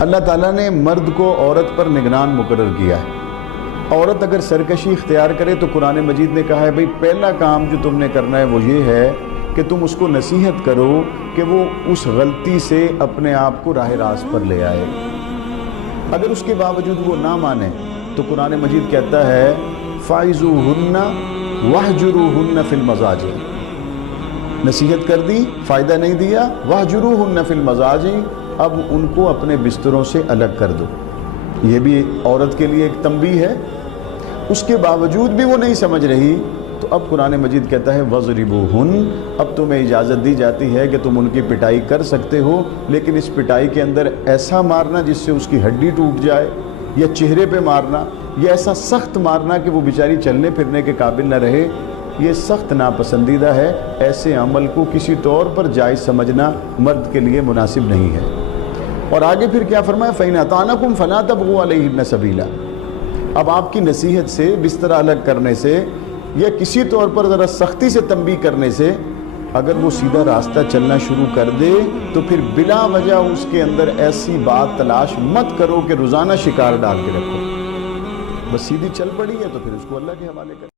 اللہ تعالیٰ نے مرد کو عورت پر نگران مقرر کیا ہے۔ عورت اگر سرکشی اختیار کرے تو قرآن مجید نے کہا ہے بھئی پہلا کام جو تم نے کرنا ہے وہ یہ ہے کہ تم اس کو نصیحت کرو کہ وہ اس غلطی سے اپنے آپ کو راہ راست پر لے آئے۔ اگر اس کے باوجود وہ نہ مانے تو قرآن مجید کہتا ہے فَاعِظُوهُنَّ وَاهْجُرُوهُنَّ فِي الْمَضَاجِعِ، نصیحت کر دی، فائدہ نہیں دیا، وَاهْجُرُوهُنَّ فِي الْمَضَاجِعِ، اب ان کو اپنے بستروں سے الگ کر دو۔ یہ بھی عورت کے لیے ایک تنبیہ ہے۔ اس کے باوجود بھی وہ نہیں سمجھ رہی تو اب قرآن مجید کہتا ہے وَضْرِبُوهُنَّ، اب تمہیں اجازت دی جاتی ہے کہ تم ان کی پٹائی کر سکتے ہو، لیکن اس پٹائی کے اندر ایسا مارنا جس سے اس کی ہڈی ٹوٹ جائے، یا چہرے پہ مارنا، یا ایسا سخت مارنا کہ وہ بیچاری چلنے پھرنے کے قابل نہ رہے، یہ سخت ناپسندیدہ ہے۔ ایسے عمل کو کسی طور پر جائز سمجھنا مرد کے لیے مناسب نہیں ہے۔ اور آگے پھر کیا فرمایا فَإِنْ أَطَعْنَكُمْ فَلَا تَبْغُوا عَلَيْهِنَّ سَبِيلًا، اب آپ کی نصیحت سے، بستر الگ کرنے سے، یا کسی طور پر ذرا سختی سے تنبیہ کرنے سے اگر وہ سیدھا راستہ چلنا شروع کر دے تو پھر بلا وجہ اس کے اندر ایسی بات تلاش مت کرو کہ روزانہ شکار ڈال کے رکھو۔ بس سیدھی چل پڑی ہے تو پھر اس کو اللہ کے حوالے کر